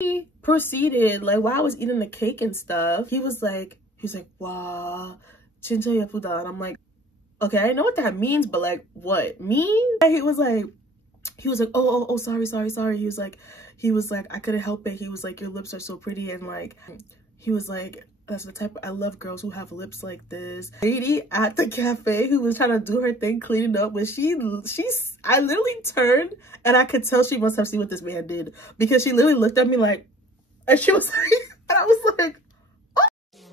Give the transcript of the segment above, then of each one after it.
He proceeded, like, while I was eating the cake and stuff, he was like, wow, 진짜 예쁘다. And I'm like, okay, I know what that means, but like, what? Me? He was like, oh, sorry. He was like, I couldn't help it. He was like, your lips are so pretty. And like, he was like, that's the type I love girls who have lips like this. Lady at the cafe who was trying to do her thing cleaning up, when I literally turned and I could tell she must have seen what this man did, because she literally looked at me like, and she was like, and I was like,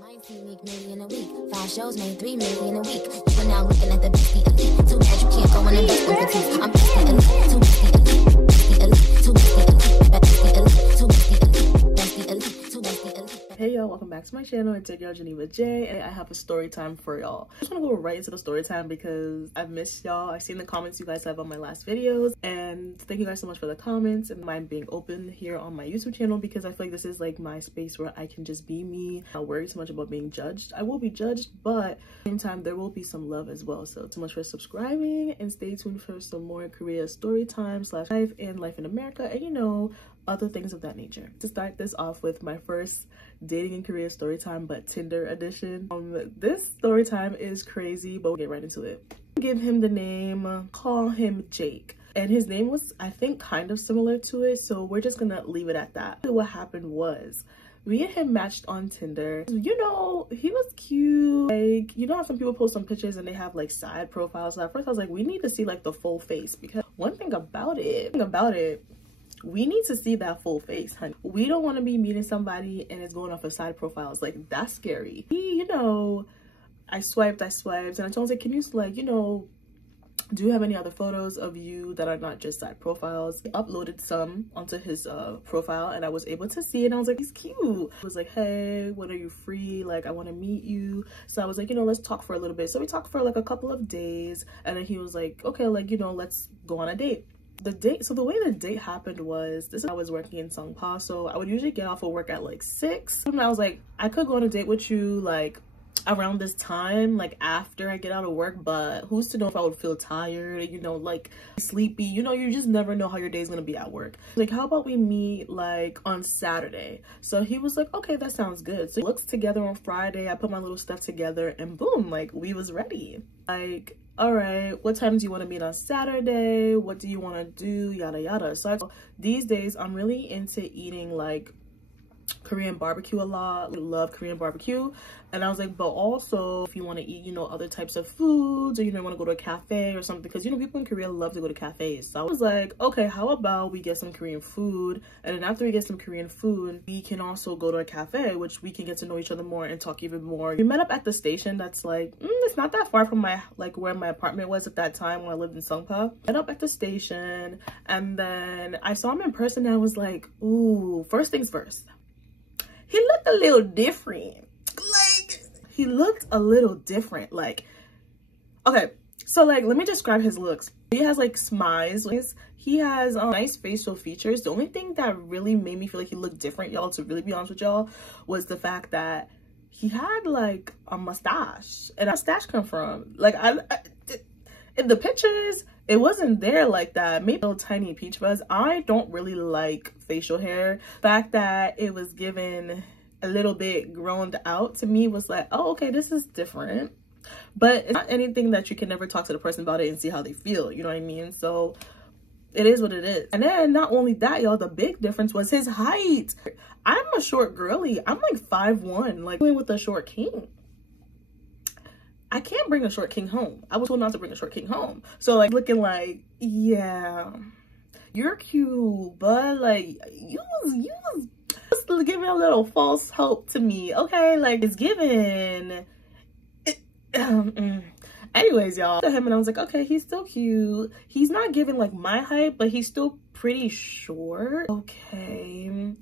Make million a week. 5 shows made 3 million a week. You're now looking at the bestie elite. Too bad you can't go and invest in petite. I'm bestie elite, too bestie elite, too bestie elite, too bestie elite, bestie elite, too bestie elite. Hey y'all, welcome back to my channel. It's your girl Geneva J, and I have a story time for y'all. I just want to go right into the story time because I've missed y'all. I've seen the comments you guys have on my last videos, and thank you guys so much for the comments and mine being open here on my YouTube channel, because I feel like this is like my space where I can just be me. I don't worry too much about being judged. I will be judged, but at the same time there will be some love as well. So too much for subscribing, and stay tuned for some more Korea story time / life and life in America, and you know, other things of that nature. To start this off with my first dating in Korea story time, but Tinder edition. This story time is crazy, but we'll get right into it. Give him the name, call him Jake, and his name was, I think, kind of similar to it, so we're just gonna leave it at that. What happened was, me and him matched on Tinder. You know, he was cute. Like, you know how some people post some pictures and they have like side profiles. So at first I was like, we need to see like the full face, because one thing about it, we need to see that full face, honey. We don't want to be meeting somebody and it's going off of side profiles. Like, that's scary. You know, I swiped, and I told him, like, can you, like, you know, do you have any other photos of you that are not just side profiles? He uploaded some onto his profile, and I was able to see it, and I was like, he's cute. I was like, hey, when are you free? Like, I want to meet you. So I was like, you know, let's talk for a little bit. So we talked for like a couple of days, and then he was like, okay, like, you know, let's go on a date. So the way the date happened was, I was working in Songpa, so I would usually get off of work at like 6. And I was like, I could go on a date with you like around this time, like after I get out of work, but who's to know if I would feel tired, you know, like sleepy, you know, you just never know how your day's gonna be at work. Like, how about we meet like on Saturday? So he was like, okay, that sounds good. So we looked together on Friday, I put my little stuff together, and boom, like, we was ready. Like, all right, what time do you want to meet on Saturday? What do you want to do? Yada yada. So these days I'm really into eating like Korean barbecue a lot. I love Korean barbecue. And I was like, but also if you want to eat, you know, other types of foods, or you know, want to go to a cafe or something, because you know, people in Korea love to go to cafes. So I was like, okay, how about we get some Korean food, and then after we get some Korean food, we can also go to a cafe, which we can get to know each other more and talk even more. We met up at the station that's like, it's not that far from my, like, where my apartment was at that time when I lived in Songpa. Met up at the station, and then I saw him in person, and I was like, ooh, first things first, he looked a little different. Like, he looked a little different. Like, okay, so like, let me describe his looks. He has like smiles. He has nice facial features. The only thing that really made me feel like he looked different, y'all, to really be honest with y'all, was the fact that he had like a mustache. And mustache come from? Like, I in the pictures, it wasn't there like that. Maybe a little tiny peach fuzz. I don't really like facial hair. The fact that it was given a little bit grown out to me was like, oh, okay, this is different. But it's not anything that you can never talk to the person about it and see how they feel, you know what I mean? So it is what it is. And then not only that, y'all, the big difference was his height. I'm a short girly. I'm like 5'1", like with a short king. I can't bring a short king home. I was told not to bring a short king home. So like, looking like, yeah, you're cute, but like, you was just giving a little false hope to me. Okay, like, it's given. Anyways, y'all, to him, and I was like, okay, he's still cute. He's not giving like my height, but he's still pretty short. Okay,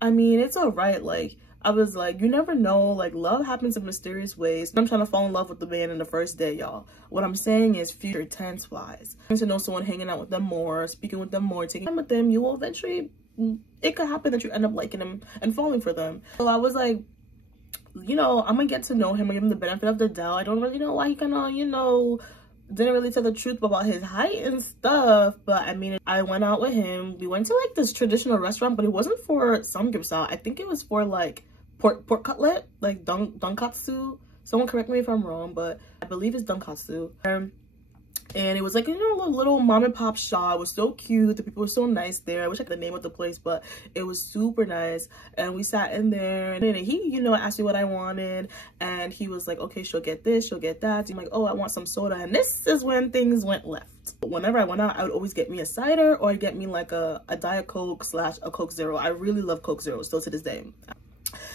I mean, it's all right. Like, I was like, you never know, like, love happens in mysterious ways. I'm trying to fall in love with the man in the first day, y'all. What I'm saying is future tense wise. To know someone, hanging out with them more, speaking with them more, taking time with them, you will eventually, it could happen that you end up liking them and falling for them. So I was like, you know, I'm gonna get to know him and give him the benefit of the doubt. I don't really know why he kind of, you know, didn't really tell the truth about his height and stuff. But I mean, I went out with him. We went to like this traditional restaurant, but it wasn't for samgyeopsal. I think it was for like pork cutlet, like donkatsu. Someone correct me if I'm wrong, but I believe it's donkatsu. And it was like, you know, a little mom and pop shop. It was so cute. The people were so nice there. I wish I could the name of the place, but it was super nice. And we sat in there, and then he, you know, asked me what I wanted. And he was like, okay, she'll get this, she'll get that. So I'm like, oh, I want some soda. And this is when things went left. Whenever I went out, I would always get me a cider, or I'd get me like a Diet Coke / a Coke Zero. I really love Coke Zero still to this day.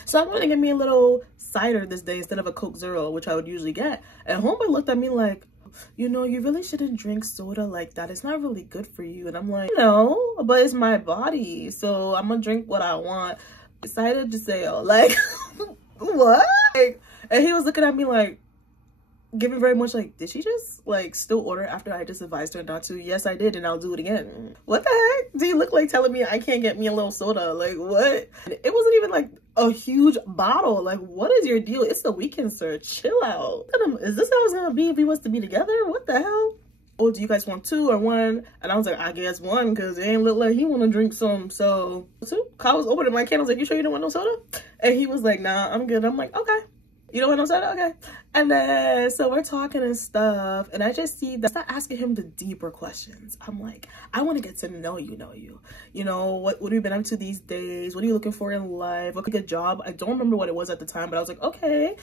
So I'm gonna get me a little cider this day instead of a Coke Zero, which I would usually get. And homeboy looked at me like, you know, you really shouldn't drink soda like that. It's not really good for you. And I'm like, no, but it's my body, so I'm gonna drink what I want. Decided to say, oh, like, what? Like, and he was looking at me like, giving very much like, did she just like still order after I just advised her not to? Yes, I did, and I'll do it again. What the heck? Do you look like telling me I can't get me a little soda? Like, what? It wasn't even like a huge bottle. Like, what is your deal? It's the weekend, sir. Chill out. Is this how it's gonna be if we was to be together? What the hell? Oh, do you guys want 2 or 1? And I was like, I guess 1, because it ain't look like he want to drink some. So Kyle was opening my can. I was like, you sure you don't want no soda? And he was like, nah, I'm good. I'm like, okay. You don't want no soda? Okay. And then, so we're talking and stuff, and I just see that I start asking him the deeper questions. I'm like, I want to get to know you. You know, what have you been up to these days? What are you looking for in life? What could a good job? I don't remember what it was at the time, but I was like, okay,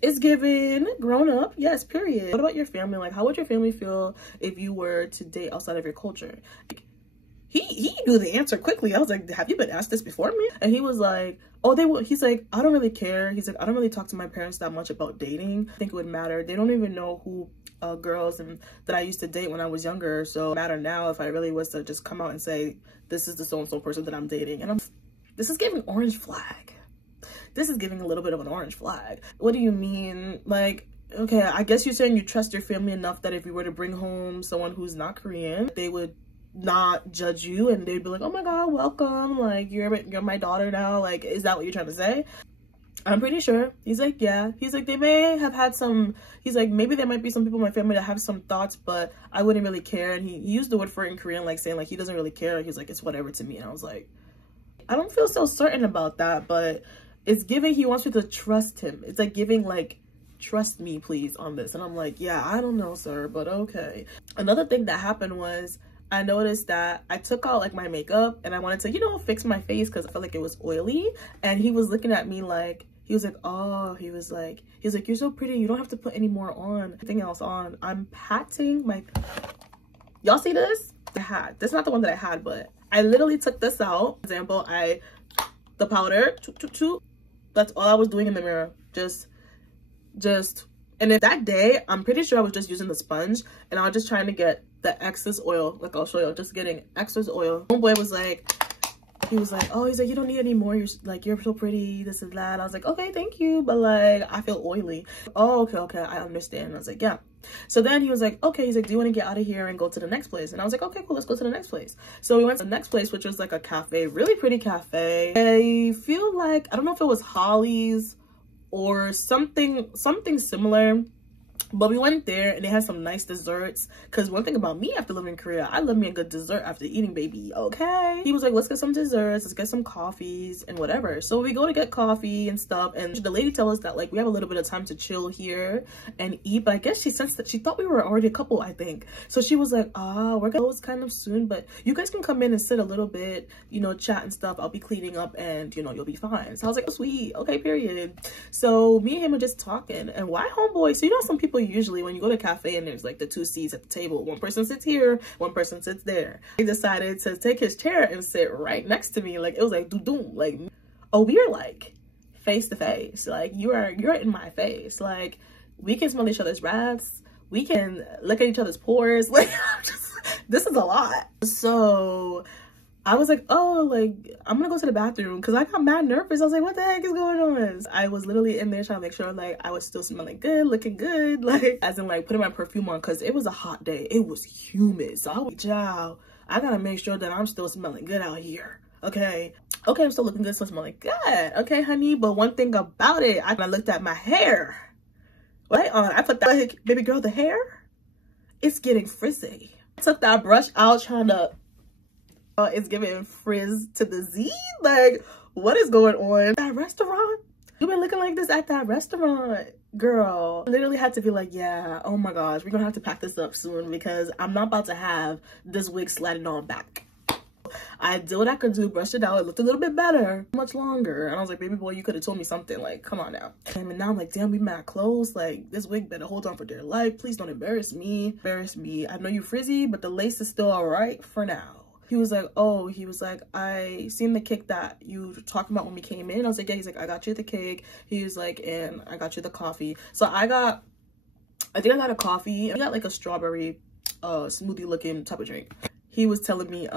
it's given, grown up, yes, period. What about your family? Like, how would your family feel if you were to date outside of your culture? Like, he knew the answer quickly. I was like, have you been asked this before me? And he was like, oh, they will. He's like, I don't really care. He's like, I don't really talk to my parents that much about dating. I think it would matter. They don't even know who girls and that I used to date when I was younger. So it would matter now if I really was to just come out and say, this is the so-and-so person that I'm dating. And this is giving orange flag. This is giving a little bit of an orange flag. What do you mean? Like, okay, I guess you're saying you trust your family enough that if you were to bring home someone who's not Korean, they would not judge you, and they'd be like, oh my god, welcome, like you're my daughter now. Like, is that what you're trying to say? I'm pretty sure. He's like, yeah. He's like, they may have had some, he's like, maybe there might be some people in my family that have some thoughts, but I wouldn't really care. And he used the word for it in Korean, like saying like he doesn't really care. He's like, it's whatever to me. And I was like, I don't feel so certain about that, but it's giving he wants me to trust him. It's like giving like, trust me please on this. And I'm like, yeah, I don't know, sir, but okay. Another thing that happened was I noticed that I took out like my makeup and I wanted to, you know, fix my face because I felt like it was oily. And he was looking at me like, he was like, oh, he was like, you're so pretty. You don't have to put any more on, anything else on. I'm patting my, y'all see this? The hat. That's not the one that I had, but I literally took this out. For example, the powder, that's all I was doing in the mirror. Just, and if that day, I'm pretty sure I was just using the sponge and I was just trying to get the excess oil. Like, I'll show you, just getting excess oil. Homeboy was like, he was like, oh, he's like, you don't need any more. You're like, you're so pretty, this and that. I was like, okay, thank you. But like, I feel oily. Oh, okay, I understand. And I was like, yeah. So then he was like, okay, he's like, do you want to get out of here and go to the next place? And I was like, okay, cool, let's go to the next place. So we went to the next place, which was like a cafe, really pretty cafe. I feel like, I don't know if it was Holly's or something similar. But we went there and they had some nice desserts. Because one thing about me after living in Korea, I love me a good dessert after eating, baby. Okay. He was like, let's get some desserts, let's get some coffees and whatever. So we go to get coffee and stuff. And the lady tells us that like we have a little bit of time to chill here and eat. But I guess she sensed that she thought we were already a couple, I think. So she was like, we're gonna close kind of soon, but you guys can come in and sit a little bit, you know, chat and stuff. I'll be cleaning up and, you know, you'll be fine. So I was like, oh, sweet. Okay, period. So me and him are just talking. And why homeboy? So you know, some people usually when you go to a cafe and there's like the 2 seats at the table, one person sits here, one person sits there. He decided to take his chair and sit right next to me. Like, it was like doo-doo, like, oh, we are like face to face. Like, you're in my face. Like, we can smell each other's breaths, we can look at each other's pores. Like, this is a lot. So I was like, oh, like, I'm gonna go to the bathroom because I got mad nervous. I was like, what the heck is going on? I was literally in there trying to make sure like I was still smelling good, looking good, like as in like putting my perfume on because it was a hot day. It was humid. So I was like, child, I gotta make sure that I'm still smelling good out here. Okay, I'm still looking good, still smelling good. Okay, honey, but one thing about it, I looked at my hair. Right on, I put that, baby girl, the hair. it's getting frizzy. I took that brush out trying to, it's giving frizz to the Z. Like, what is going on? That restaurant? You been looking like this at that restaurant, girl. I literally had to be like, yeah, oh my gosh, we're gonna have to pack this up soon because I'm not about to have this wig sliding on back. I did what I could do, brushed it out, it looked a little bit better, much longer. And I was like, baby boy, you could have told me something, like, come on now. And now I'm like, damn, we mad close. Like, this wig better hold on for dear life. Please don't embarrass me. Embarrass me. I know you frizzy, but the lace is still all right for now. He was like, oh, he was like, I seen the cake that you were talking about when we came in. I was like, yeah. He's like, I got you the cake. He was like, and I got you the coffee. So I think I got a coffee. I got like a strawberry smoothie looking type of drink. He was telling me,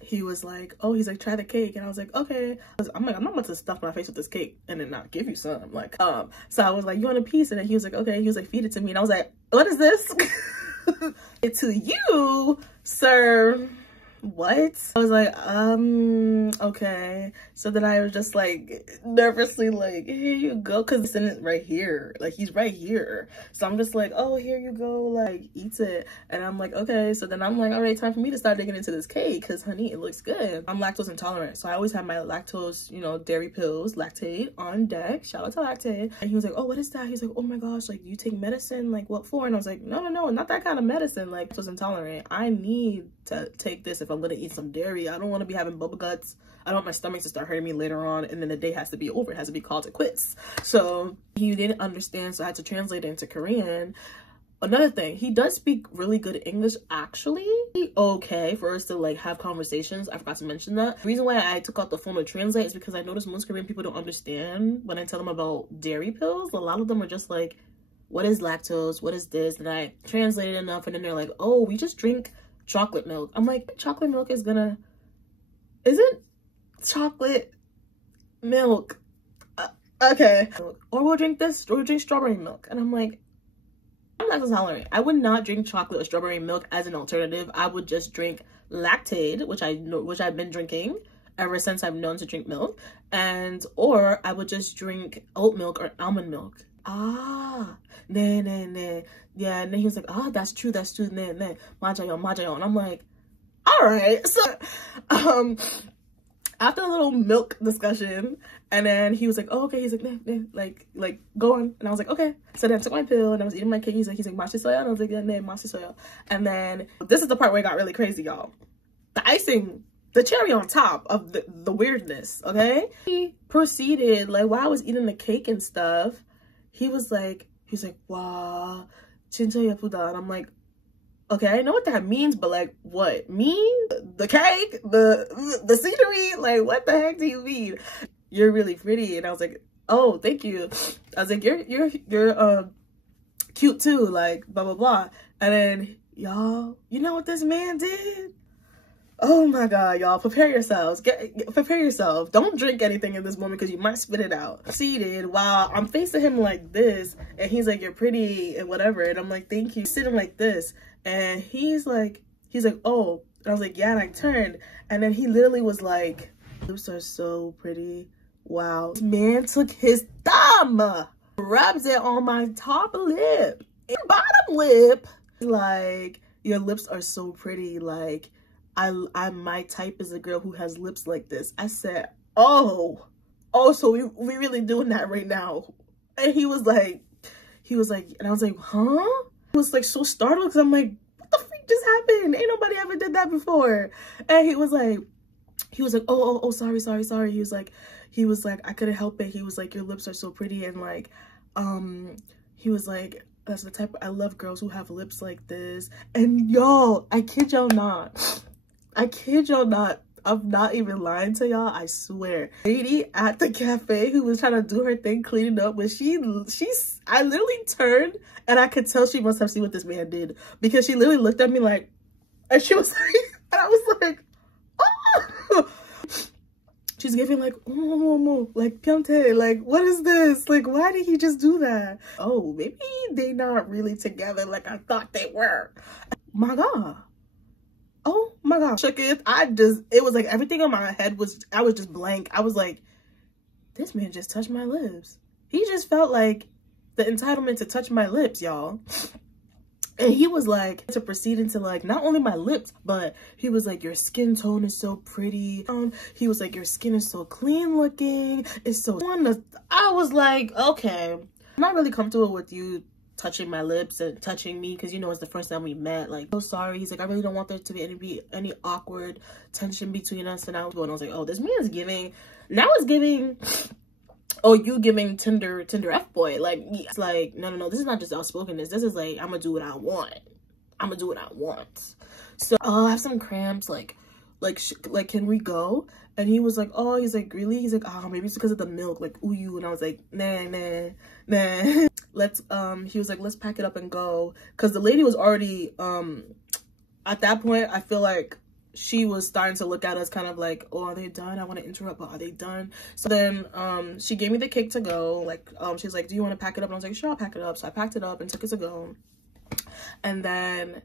he was like, oh, he's like, try the cake. And I was like, okay. I'm like, I'm not about to stuff my face with this cake and then not give you some. Like, so I was like, you want a piece? And then he was like, okay. He was like, feed it to me. And I was like, what is this? To you, sir. What? I was like, okay. So then I was just like nervously like, here you go, because it's in it right here, like he's right here. So I'm just like, oh, here you go, like eat it. And I'm like, okay. So then I'm like, all right, time for me to start digging into this cake because honey, it looks good. I'm lactose intolerant, so I always have my lactose, you know, dairy pills, Lactate on deck. Shout out to Lactate. And he was like, oh, what is that? He's like, oh my gosh, like you take medicine, like what for? And I was like, no, not that kind of medicine. Like, lactose intolerant, I need to take this if I'm gonna eat some dairy. I don't want to be having bubble guts. I don't want my stomach to start hurting me later on, and then the day has to be over. It has to be called it quits. So he didn't understand, so I had to translate it into Korean. Another thing, he does speak really good English, actually. Okay for us to like have conversations. I forgot to mention that. The reason why I took out the phone to translate is because I noticed most Korean people don't understand when I tell them about dairy pills. A lot of them are just like, what is lactose? What is this? And I translated enough, and then they're like, oh, we just drink chocolate milk. I'm like, chocolate milk is gonna, isn't chocolate milk okay, or we'll drink this, or we'll drink strawberry milk. And I'm like, I'm lactose intolerant. I would not drink chocolate or strawberry milk as an alternative. I would just drink Lactaid, which I've been drinking ever since I've known to drink milk, and or I would just drink oat milk or almond milk. Nah. Yeah, and then he was like, oh, that's true, nah, majayon. And I'm like, all right. So after a little milk discussion, and then he was like, oh, okay. He's like, nah, like go on. And I was like, okay. So then I took my pill and I was eating my cake. He's like, mashi soya. And I was like, yeah, nah, mashi soya. And then this is the part where it got really crazy, y'all. The icing, the cherry on top of the weirdness, okay? He proceeded, like, while I was eating the cake and stuff, he was like, wow, 진짜 예쁘다. And I'm like, okay, I know what that means, but like, what? Me? The cake? The scenery? Like, what the heck do you mean? You're really pretty. And I was like, oh, thank you. I was like, you're cute too, like, blah, blah, blah. And then, y'all, you know what this man did? Oh my God, y'all, prepare yourselves. Prepare yourself. Don't drink anything in this moment because you might spit it out. Seated while I'm facing him like this, and he's like, you're pretty and whatever. And I'm like, thank you. Sitting like this. And he's like, oh. And I was like, yeah. And I turned, and then he literally was like, lips are so pretty. Wow. This man took his thumb, rubs it on my top lip and bottom lip. Like, your lips are so pretty. Like, my type is a girl who has lips like this. I said, oh, so we really doing that right now. And he was like, and I was like, huh? I was like so startled because I'm like, what the freak just happened? Ain't nobody ever did that before. And he was like, oh, sorry. He was like, I couldn't help it. He was like, your lips are so pretty. And like, he was like, that's the type, I love girls who have lips like this. And y'all, I kid y'all not. I'm not even lying to y'all. I swear. Lady at the cafe who was trying to do her thing cleaning up, when I literally turned and I could tell she must have seen what this man did, because she literally looked at me like, and she was like, and I was like, oh. She's giving like, oh, like, Pyonte, like, what is this? Like, why did he just do that? Oh, maybe they not really together like I thought they were. My God. Oh my God. Shook it. It was like everything on my head I was just blank. I was like, this man just touched my lips. He just felt like the entitlement to touch my lips, y'all. And he was like, to proceed into like, not only my lips, but he was like, your skin tone is so pretty. He was like, your skin is so clean looking. It's so fun. I was like, okay, I'm not really comfortable with you touching my lips and touching me, because you know it's the first time we met. Like, so sorry. He's like, I really don't want there to be any awkward tension between us. And I was like, oh, this man is giving, now it's giving, oh, you giving Tinder F-boy. Like, it's like, no, this is not just outspokenness. This is like, I'm gonna do what I want. I'm gonna do what I want. So, oh, I have some cramps. Like, can we go? And he was like, oh, he's like, really? He's like, oh, maybe it's because of the milk. Like, ooh, you. And I was like, nah. Let's, he was like, let's pack it up and go. Because the lady was already, at that point, I feel like she was starting to look at us kind of like, oh, are they done? I want to interrupt, but are they done? So then she gave me the cake to go. Like, she's like, do you want to pack it up? And I was like, sure, I'll pack it up. So I packed it up and took it to go. And then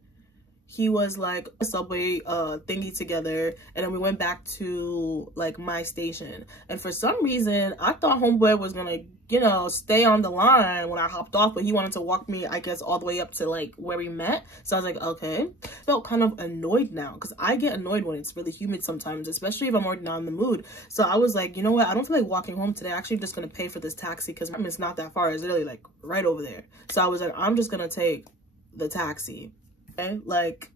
he was like a subway thingy together, and then we went back to like my station. And for some reason I thought homeboy was gonna, you know, stay on the line when I hopped off, but he wanted to walk me, I guess, all the way up to like where we met. So I was like, okay. Felt kind of annoyed now, because I get annoyed when it's really humid sometimes, especially if I'm already not in the mood. So I was like, you know what, I don't feel like walking home today. I'm actually just gonna pay for this taxi, because it's not that far. It's literally like right over there. So I was like, I'm just gonna take the taxi. Okay? Like,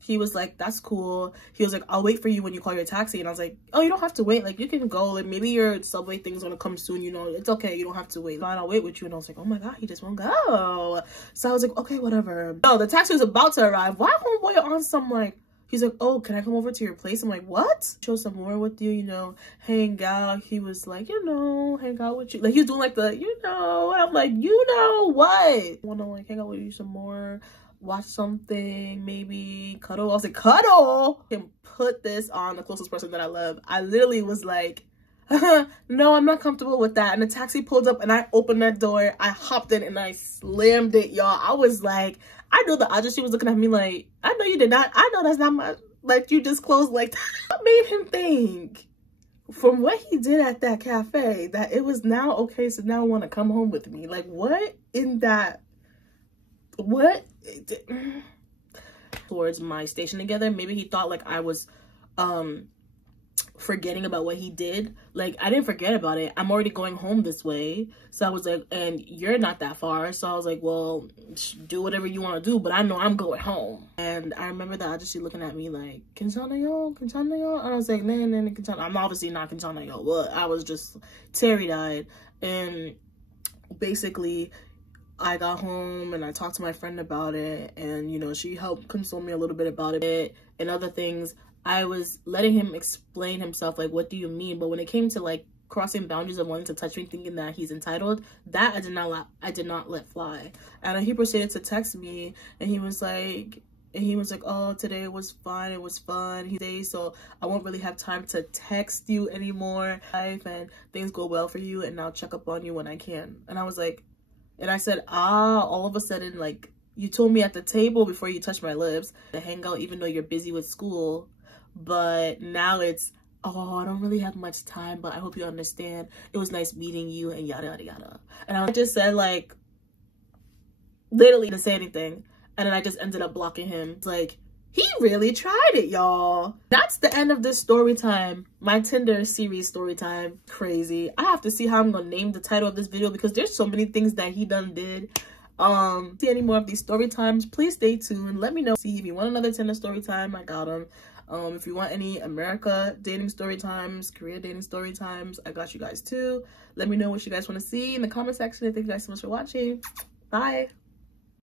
he was like, that's cool. He was like, I'll wait for you when you call your taxi. And I was like, oh, you don't have to wait. Like, you can go. Like, maybe your subway thing's gonna come soon, you know. It's okay. You don't have to wait. Fine, I'll wait with you. And I was like, oh my God, he just won't go. So I was like, okay, whatever. No, the taxi was about to arrive. Why homeboy on some like, he's like, oh, can I come over to your place? I'm like, what? Show some more with you, you know, hang out. He was like, you know, hang out with you. Like, he was doing like the, you know, and I'm like, you know what? I wanna like hang out with you some more. Watch something, maybe cuddle. I was like, cuddle? And put this on the closest person that I love. I literally was like, no, I'm not comfortable with that. And the taxi pulled up and I opened that door. I hopped in and I slammed it, y'all. I was like, I know the audience, she was looking at me like, I know you did not. I know that's not my, like, you just closed like that. What made him think, from what he did at that cafe, that it was now okay, so now want to come home with me? Like, what in that, what? Towards my station together, maybe he thought like I was forgetting about what he did. Like, I didn't forget about it. I'm already going home this way. So I was like, and you're not that far. So I was like, well, do whatever you want to do, but I know I'm going home. And I remember that Ajashi looking at me like, Kinchana yo? And I was like, nah, Kinchana. I'm obviously not Kinchana yo, but I was just teary-eyed. And basically, I got home and I talked to my friend about it, and you know, she helped console me a little bit about it and other things. I was letting him explain himself, like, what do you mean? But when it came to like crossing boundaries of wanting to touch me, thinking that he's entitled, that I did not let fly. And he proceeded to text me, and he was like, oh, today was fun, it was fun today, so I won't really have time to text you anymore, and things go well for you, and I'll check up on you when I can. And I was like, and I said, all of a sudden, like, you told me at the table before you touched my lips to hang out even though you're busy with school, but now it's, oh, I don't really have much time, but I hope you understand. It was nice meeting you, and yada, yada, yada. And I just said, like, literally didn't say anything. And then I just ended up blocking him. It's like, he really tried it, y'all. That's the end of this story time. My Tinder series story time. Crazy. I have to see how I'm gonna name the title of this video, because there's so many things that he done did. See any more of these story times, please stay tuned. Let me know. See if you want another Tinder story time, I got them. If you want any America dating story times, Korea dating story times, I got you guys too. Let me know what you guys want to see in the comment section. Thank you guys so much for watching. Bye.